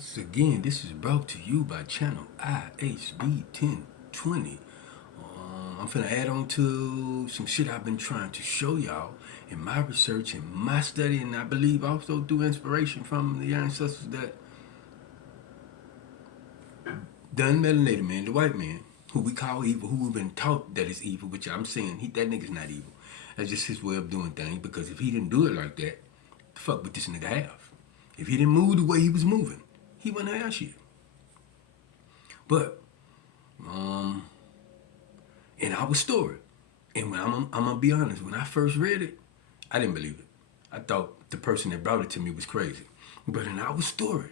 Once again, this is brought to you by channel IHB 1020. I'm finna add on to some shit I've been trying to show y'all in my research and my study, and I believe also through inspiration from the ancestors that done melanated man, the white man, who we call evil, who we've been taught that is evil, which I'm saying that nigga's not evil. That's just his way of doing things, because if he didn't do it like that, the fuck would this nigga have? If he didn't move the way he was moving, he wouldn't have shit. But, in our story, and when I'm gonna be honest, when I first read it, I didn't believe it. I thought the person that brought it to me was crazy. But in our story,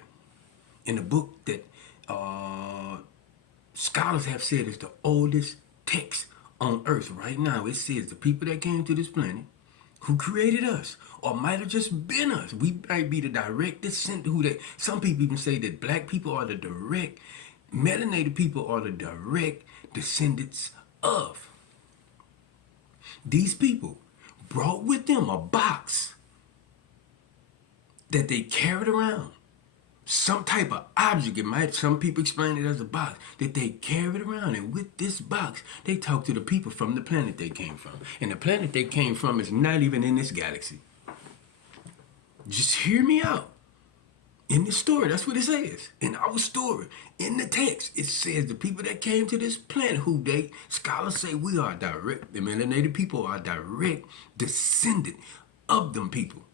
in the book that scholars have said is the oldest text on earth right now, it says the people that came to this planet who created us, or might have just been us. We might be the direct descendant. Some people even say that black people are the direct, melanated people are the direct descendants of. These people brought with them a box that they carried around. Some type of object, some people explain it as a box, that they carried around. And with this box, they talk to the people from the planet they came from. And the planet they came from is not even in this galaxy. Just hear me out. In the story, that's what it says. In our story, in the text, it says the people that came to this planet, who scholars say we are direct, the melanated people are direct descendant of them people.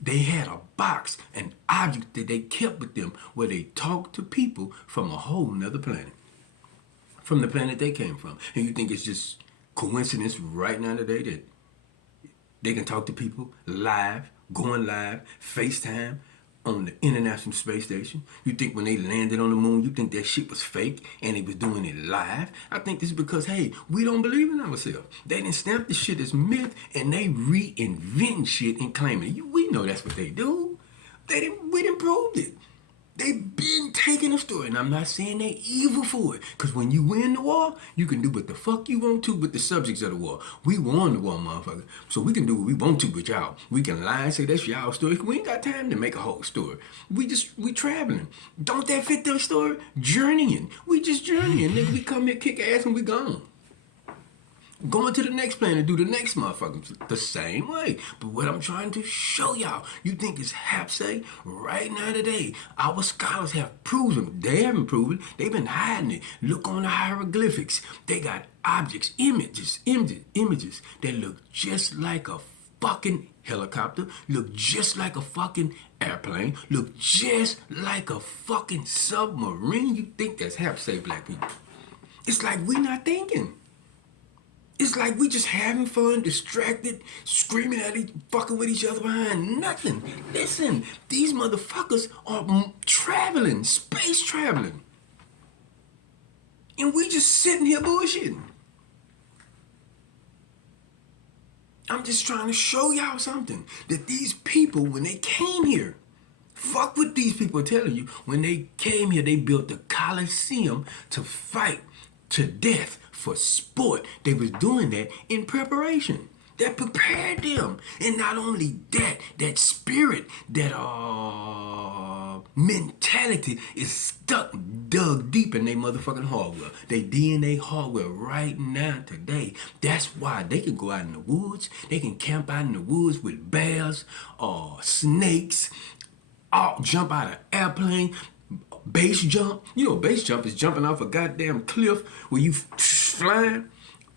They had a box, an object that they kept with them, where they talked to people from a whole nother planet. From the planet they came from. And you think it's just coincidence right now today that they can talk to people live, going live, FaceTime, on the International Space Station? You think when they landed on the moon, you think that shit was fake and they was doing it live? I think this is because, hey, we don't believe in ourselves. They didn't stamp this shit as myth, and they reinvent shit and claim it. We know that's what they do. We didn't prove it. They've been taking a story, and I'm not saying they evil for it, because when you win the war, you can do what the fuck you want to with the subjects of the war. We won the war, motherfucker, so we can do what we want to with y'all. We can lie and say that's y'all story. We ain't got time to make a whole story. We traveling. Don't that fit their story? Journeying. We just journeying, nigga. We come here, kick ass, and we gone. Going to the next planet, do the next motherfucker the same way. But what I'm trying to show y'all, you think it's hapsay? Right now today, our scholars have proven. They haven't proven. They've been hiding it. Look on the hieroglyphics. They got objects, images that look just like a fucking helicopter, look just like a fucking airplane, look just like a fucking submarine. You think that's hapsay, black people? It's like we not thinking. It's like we just having fun, distracted, screaming at fucking with each other behind nothing. Listen, these motherfuckers are traveling, space traveling. And we just sitting here bullshitting. I'm just trying to show y'all something. That these people, when they came here, fuck what these people are telling you. When they came here, they built the Coliseum to fight to death for sport. They was doing that in preparation. That prepared them. And not only that, that spirit, that mentality is dug deep in their motherfucking hardware. They DNA hardware right now today. That's why they can go out in the woods. They can camp out in the woods with bears or snakes, jump out of airplane. Base jump. You know, base jump is jumping off a goddamn cliff where you flying.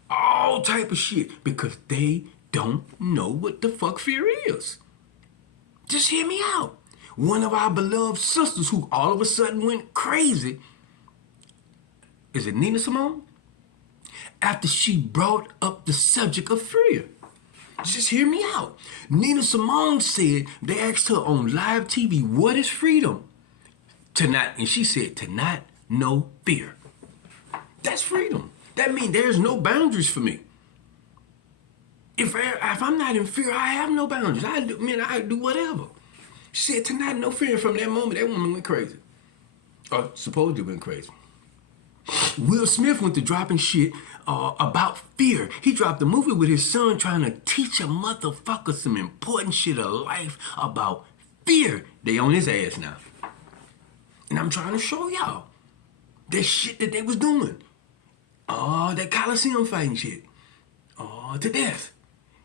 All type of shit. Because they don't know what the fuck fear is. Just hear me out. One of our beloved sisters who all of a sudden went crazy. Is it Nina Simone? After she brought up the subject of fear. Just hear me out. Nina Simone said, they asked her on live TV, what is freedom? And she said, to not know fear. That's freedom. That means there's no boundaries for me. If I'm not in fear, I have no boundaries. I do whatever. She said, to not know fear. From that moment, that woman went crazy. Or supposedly went crazy. Will Smith went to dropping shit about fear. He dropped a movie with his son trying to teach a motherfucker some important shit of life about fear. They on his ass now. I'm trying to show y'all that shit that they was doing. Oh, that Coliseum fighting shit. Oh, to death.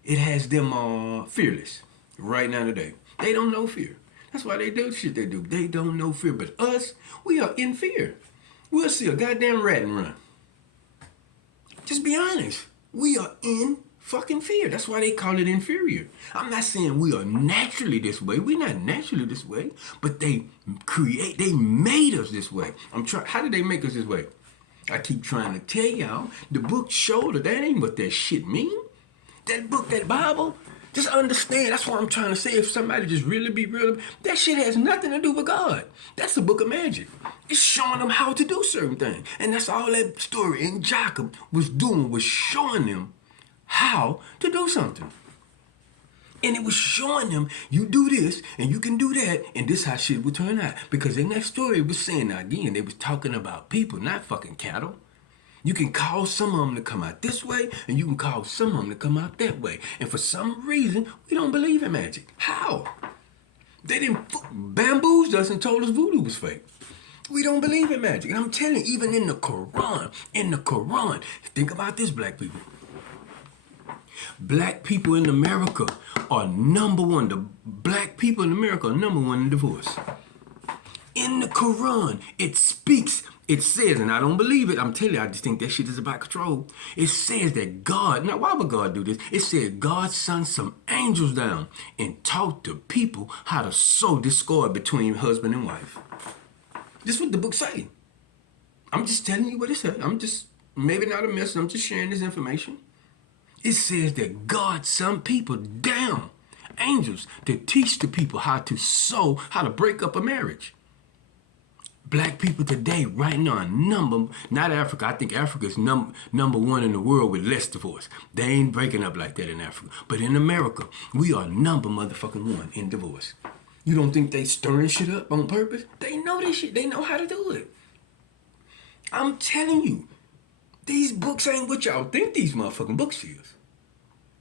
It has them fearless right now today. They don't know fear. That's why they do shit they do. They don't know fear. But us, we are in fear. We'll see a goddamn rat and run. Just be honest. We are in fucking fear. That's why they call it inferior. I'm not saying we are naturally this way. We're not naturally this way. But they made us this way. How did they make us this way? I keep trying to tell y'all, the book showed that ain't what that shit mean. That book, that Bible, just understand. That's what I'm trying to say. If somebody just really be real, that shit has nothing to do with God. That's the book of magic. It's showing them how to do certain things. And that's all that story in Jacob was doing, was showing them how to do something. And it was showing them, you do this, and you can do that, and this how shit would turn out. Because in that story, it was saying, now again, they was talking about people, not fucking cattle. You can cause some of them to come out this way, and you can cause some of them to come out that way. And for some reason, we don't believe in magic. How? They didn't bamboozled us and told us voodoo was fake. We don't believe in magic. And I'm telling you, even in the Quran, think about this, black people. Black people in America are number one. The black people in America are number one in divorce. In the Quran, it speaks, it says, and I don't believe it, I'm telling you, I just think that shit is about control. It says that God, now why would God do this? It said God sent some angels down and taught the people how to sow discord between husband and wife. This is what the book say. I'm just telling you what it said. I'm just, maybe not a message, I'm just sharing this information. It says that God sent people down, angels, to teach the people how to sow, how to break up a marriage. Black people today, right now, not Africa. I think Africa is number one in the world with less divorce. They ain't breaking up like that in Africa. But in America, we are number motherfucking one in divorce. You don't think they stirring shit up on purpose? They know this shit. They know how to do it. I'm telling you, these books ain't what y'all think these motherfucking books is.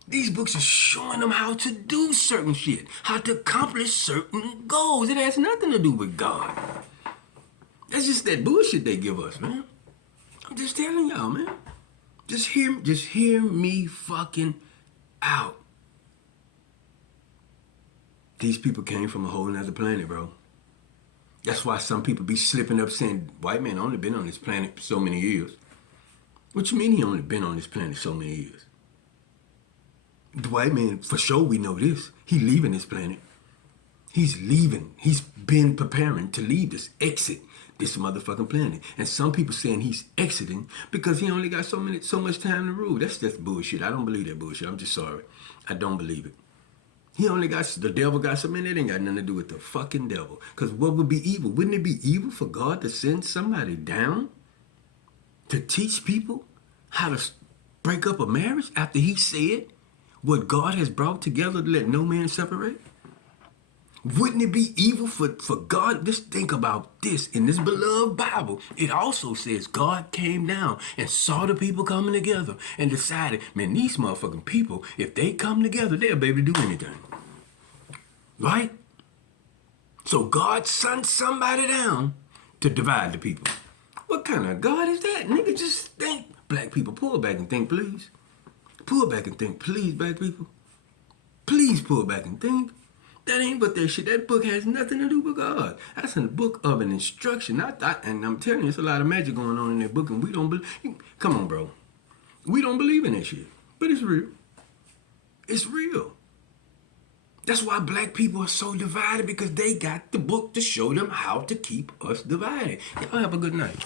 These books are showing them how to do certain shit, how to accomplish certain goals. It has nothing to do with God. That's just that bullshit they give us, man. I'm just telling y'all, man. Just hear me fucking out. These people came from a whole nother planet, bro. That's why some people be slipping up saying, white man only been on this planet for so many years. What you mean he only been on this planet so many years? The white man, for sure we know this. He leaving this planet. He's leaving. He's been preparing to leave this, exit this motherfucking planet. And some people saying he's exiting because he only got so much time to rule. That's just bullshit. I don't believe that bullshit. I'm just sorry. I don't believe it. The devil got something that ain't got nothing to do with the fucking devil. Because what would be evil? Wouldn't it be evil for God to send somebody down to teach people how to break up a marriage after he said what God has brought together to let no man separate? Wouldn't it be evil for God? Just think about this. In this beloved Bible, it also says God came down and saw the people coming together and decided, man, these motherfucking people, if they come together, they'll be able to do anything. Right? So God sent somebody down to divide the people. What kind of God is that? Nigga, just think. Black people, pull back and think, please. Pull back and think, please, black people. Please pull back and think. That ain't but that shit. That book has nothing to do with God. That's a book of an instruction. And I'm telling you, there's a lot of magic going on in that book, and we don't believe. Come on, bro. We don't believe in that shit. But it's real. It's real. That's why black people are so divided, because they got the book to show them how to keep us divided. Y'all have a good night.